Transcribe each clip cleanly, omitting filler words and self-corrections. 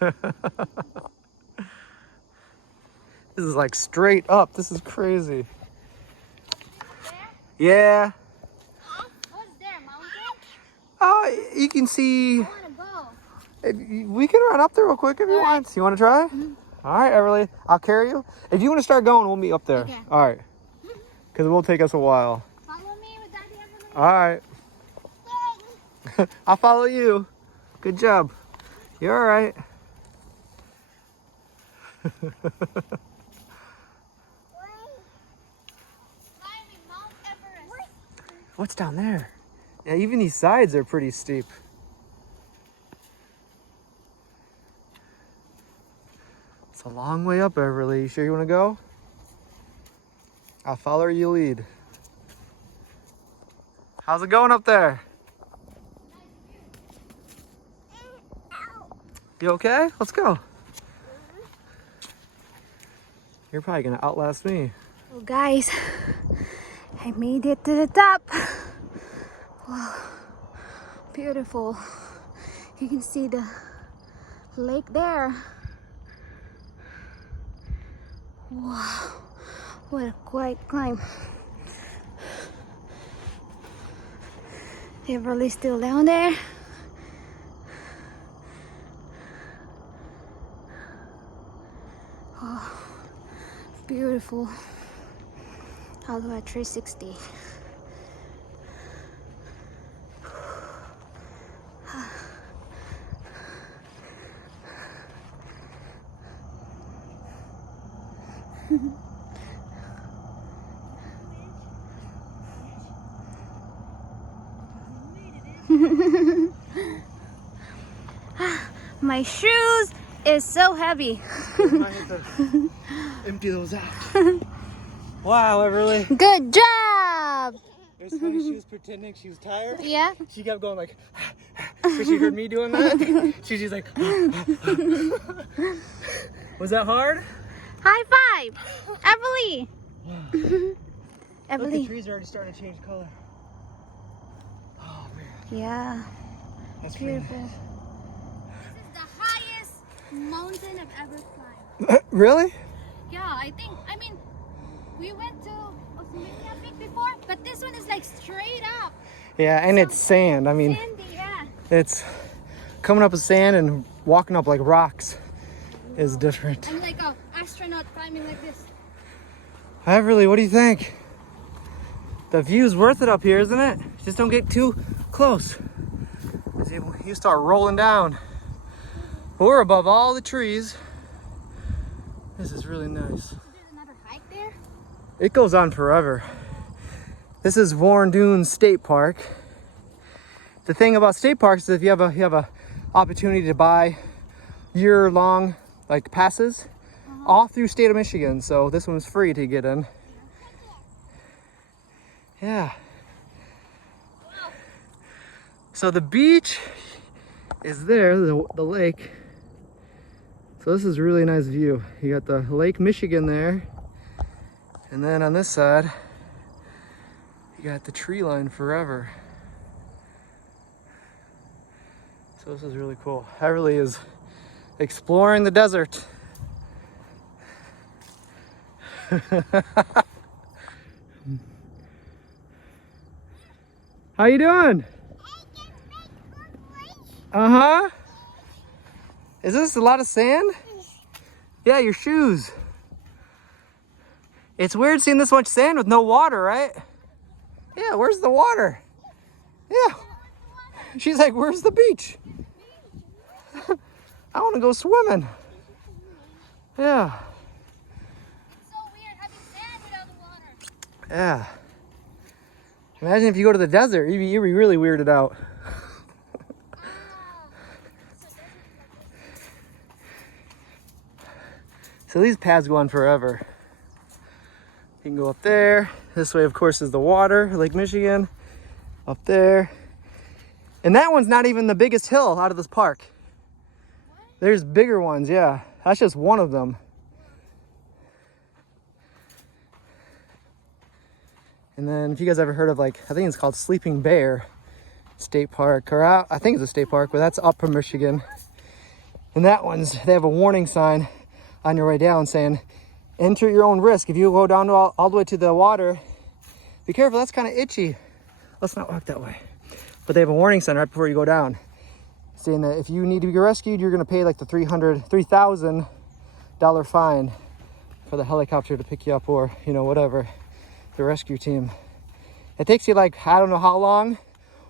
This is like straight up. This is crazy. Yeah. What's there, mountain? You can see. I want to go. We can run up there real quick if you want. You want to try? All right, Everly. I'll carry you. If you want to start going, we'll meet up there. Okay. All right. Because it will take us a while. Follow me with Daddy Everly. All right. I'll follow you. Good job. You're all right. Climbing Mount Everest. What's down there? Yeah, even these sides are pretty steep. It's a long way up, Everly. You sure you want to go? I'll follow you lead. How's it going up there? You okay? Let's go. You're probably gonna outlast me. Oh guys, I made it to the top. Wow, beautiful. You can see the lake there. Wow, what a quiet climb. Everly's still down there. Oh, beautiful. I'll do a 360. My shoes is so heavy. I have to empty those out. Wow, Everly. Good job. It's funny, she was pretending she was tired. Yeah. She kept going like, so she heard me doing that. She's like, was that hard? High five, Everly. Wow. Look, the Everly. trees are already starting to change color. Oh man. Yeah. That's Beautiful. really This is the highest mountain I've ever climbed. nice. Really? Yeah, I mean, we went to Osmeña Peak before, but this one is like straight up. Yeah, and it's sand. I mean, Sandy, yeah. it's coming up with sand and walking up like rocks is different. I'm like an astronaut climbing like this. Everly, what do you think? The view's worth it up here, isn't it? Just don't get too close. 'Cause you start rolling down. But we're above all the trees. This is really nice. So there's another hike there? It goes on forever. This is Warren Dunes State Park. The thing about state parks is if you have a opportunity to buy year-long like passes all through state of Michigan. So this one's free to get in. Yeah. So the beach is there, the lake. So this is a really nice view. You got the Lake Michigan there. And then on this side, you got the tree line forever. So this is really cool. Everly is exploring the desert. How you doing? Uh-huh. Is this a lot of sand? Yeah, your shoes. It's weird seeing this much sand with no water, right? Yeah, where's the water? Yeah. She's like, where's the beach? I want to go swimming. Yeah. It's so weird having sand without the water. Yeah. Imagine if you go to the desert, you'd be really weirded out. So these paths go on forever. You can go up there. This way, of course, is the water, Lake Michigan. Up there. And that one's not even the biggest hill out of this park. There's bigger ones, yeah. That's just one of them. And then if you guys ever heard of like, I think it's called Sleeping Bear State Park, or I think it's a state park, but that's Upper Michigan. And that one's, they have a warning sign on your way down saying, enter your own risk. If you go down to all the way to the water, be careful, that's kind of itchy. Let's not walk that way. But they have a warning sign right before you go down saying that if you need to be rescued, you're gonna pay like the $3,000 fine for the helicopter to pick you up, or, you know, whatever, the rescue team. It takes you like, I don't know how long.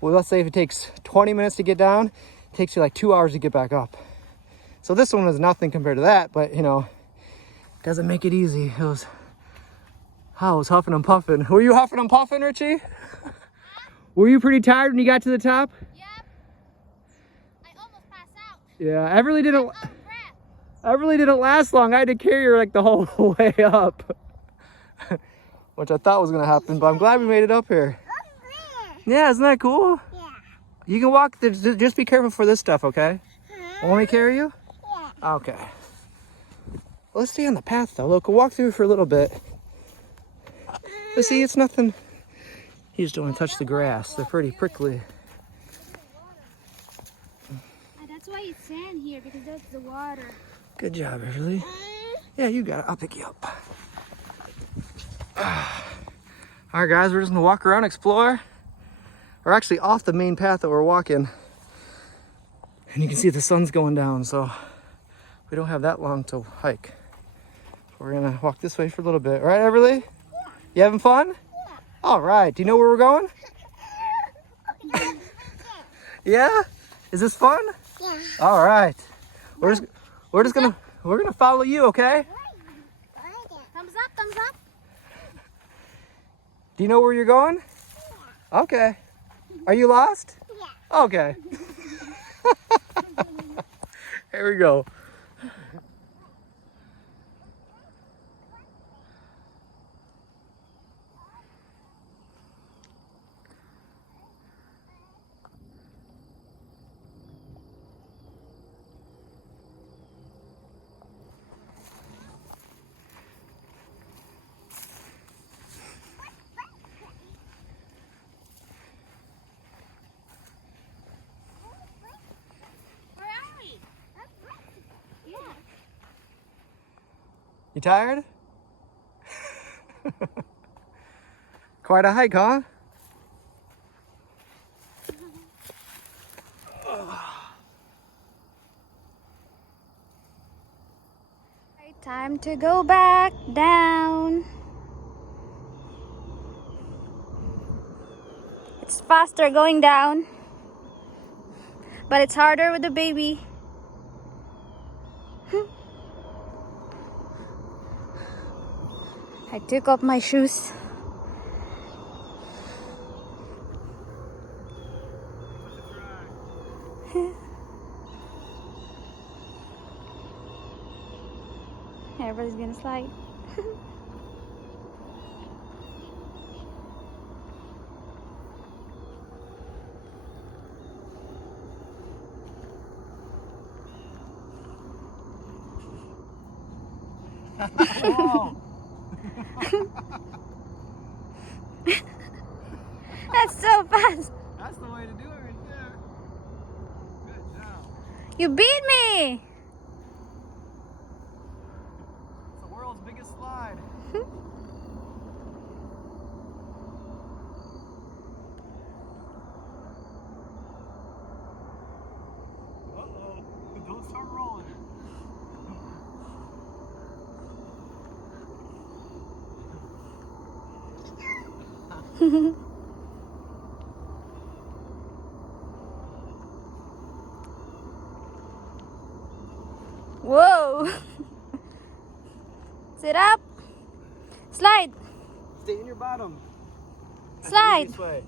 Well, let's say if it takes 20 minutes to get down, it takes you like 2 hours to get back up. So this one is nothing compared to that, but you know, doesn't make it easy. I was huffing and puffing. Were you huffing and puffing, Richie? Were you pretty tired when you got to the top? Yep. I almost passed out. Yeah, Everly didn't last long. I had to carry her like the whole way up, which I thought was gonna happen, but I'm glad we made it up here. Yeah, isn't that cool? Yeah. You can walk, just be careful for this stuff, okay? Want me to carry you? Yeah. Okay. Let's stay on the path though. Look, we'll walk through for a little bit. But see, it's nothing. You just don't want to touch the grass. They're pretty prickly. That's why it's sand here, because that's the water. Good job, Everly. Yeah, you got it. I'll pick you up. All right, guys, we're just gonna walk around, explore. We're actually off the main path that we're walking. And you can see the sun's going down, so we don't have that long to hike. We're gonna walk this way for a little bit. All right, Everly? Yeah. You having fun? Yeah. All right. Do you know where we're going? Yeah? Is this fun? Yeah. All right. We're gonna follow you, okay? Thumbs up, thumbs up. Do you know where you're going? Yeah. Okay. Are you lost? Yeah. Okay. Here we go. You tired? Quite a hike, huh? Time to go back down. It's faster going down, but it's harder with the baby. I took off my shoes. Everybody's gonna slide. Oh. That's so fast. That's the way to do it right there. Good job. You beat me. It's the world's biggest slide. Uh-oh. Don't start rolling. Whoa. Sit up. Slide. Stay in your bottom. That's Slide. the easiest way.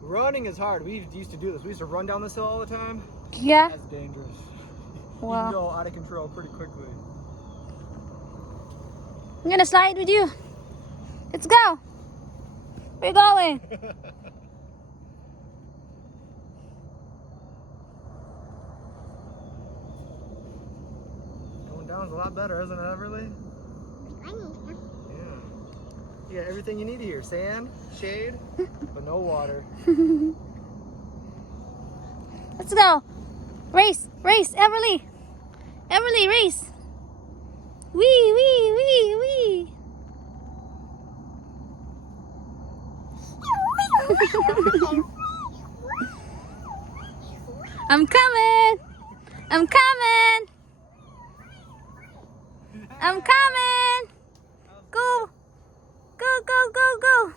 Running is hard. We used to do this. We used to run down this hill all the time. Yeah. That's dangerous. Wow. You can go out of control pretty quickly. I'm gonna slide with you. Let's go. We're going. Going down's a lot better, isn't it, Everly? Yeah. You got everything you need here. Sand, shade, but no water. Let's go. Race, Everly. Emily, race. Wee, wee, wee, wee. I'm coming. I'm coming. I'm coming. Go. Go, go, go, go.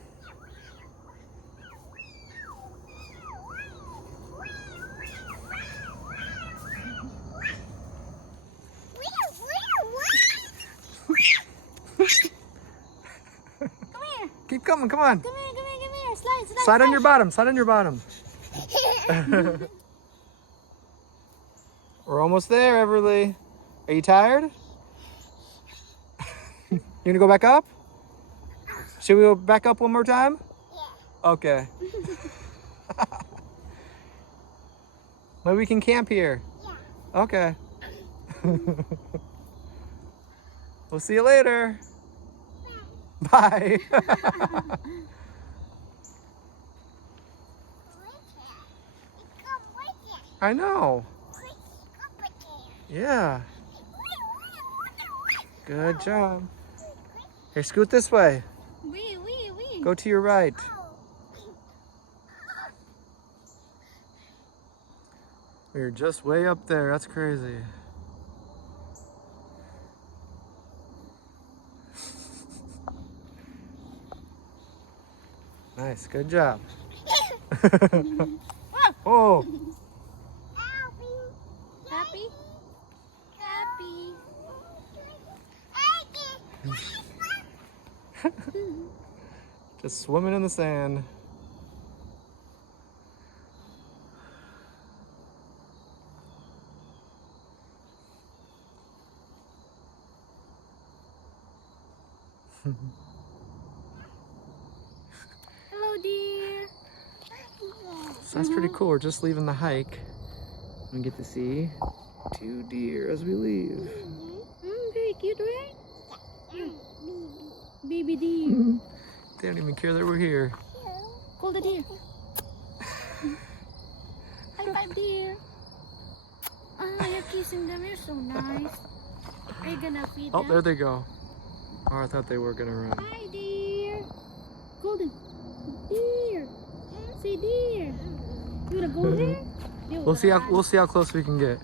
Come here. Keep coming, come on. Come here, come here, come here. Slide, slide, Slide on your bottom, slide on your bottom. We're almost there, Everly. Are you tired? You gonna go back up? Should we go back up one more time? Yeah. Okay. Maybe we can camp here. Yeah. Okay. We'll see you later. Bye. I know. Yeah. Good job. Here, scoot this way. Wee, wee, wee. Go to your right. We're just way up there. That's crazy. Nice. Good job. Oh. Happy? Happy. Just swimming in the sand. Hello, dear. So that's pretty cool. We're just leaving the hike. We get to see 2 deer as we leave. Very cute, right? Baby deer. They don't even care that we're here. Call the deer. High five, deer. Oh, you're kissing them. You're so nice. Are you gonna feed them? Oh, there they go. Oh, I thought they were gonna run. Hi, deer. Golden. Deer. Say deer. You wanna go there? We'll see how close we can get.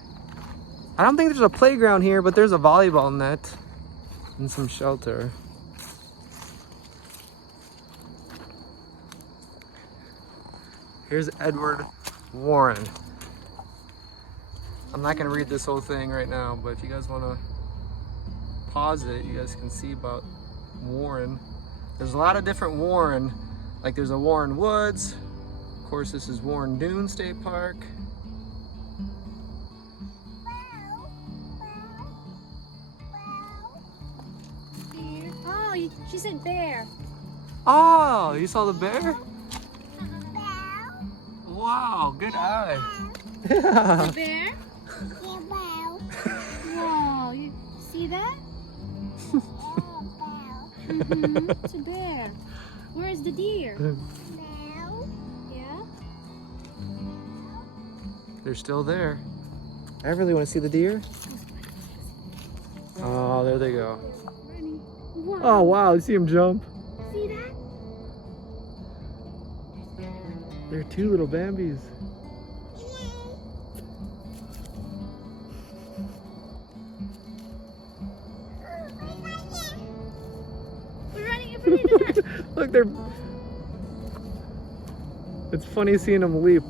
I don't think there's a playground here, but there's a volleyball net and some shelter. Here's Edward Warren. I'm not gonna read this whole thing right now, but if you guys wanna pause it, you guys can see about Warren. There's a lot of different Warren. Like there's a Warren Woods. Of course, this is Warren Dune State Park. Deer. Oh, she said bear. Oh, you saw the bear? Wow, good eye. Yeah. The bear? Wow, you see that? It's a bear. Where is the deer? Yeah? They're still there. I really want to see the deer. Oh, there they go. Wow. Oh, wow, you see them jump. See that? They're 2 little Bambis. We're running in front of that. Look, they're... It's funny seeing them leap.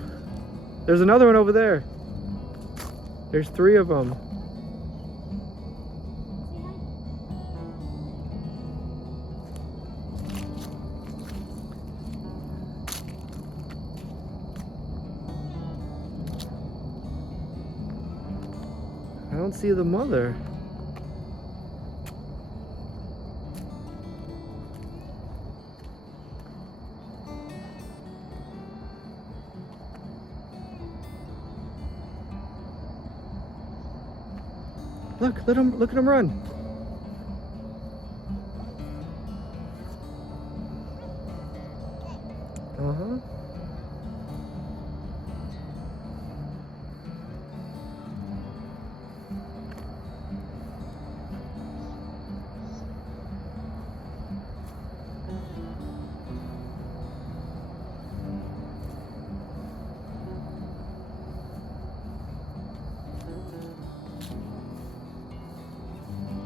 There's another one over there. There's 3 of them. I don't see the mother. Look, look at him run. Uh-huh.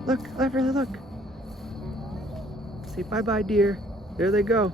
Look, Everly, look. Say bye-bye, dear. There they go.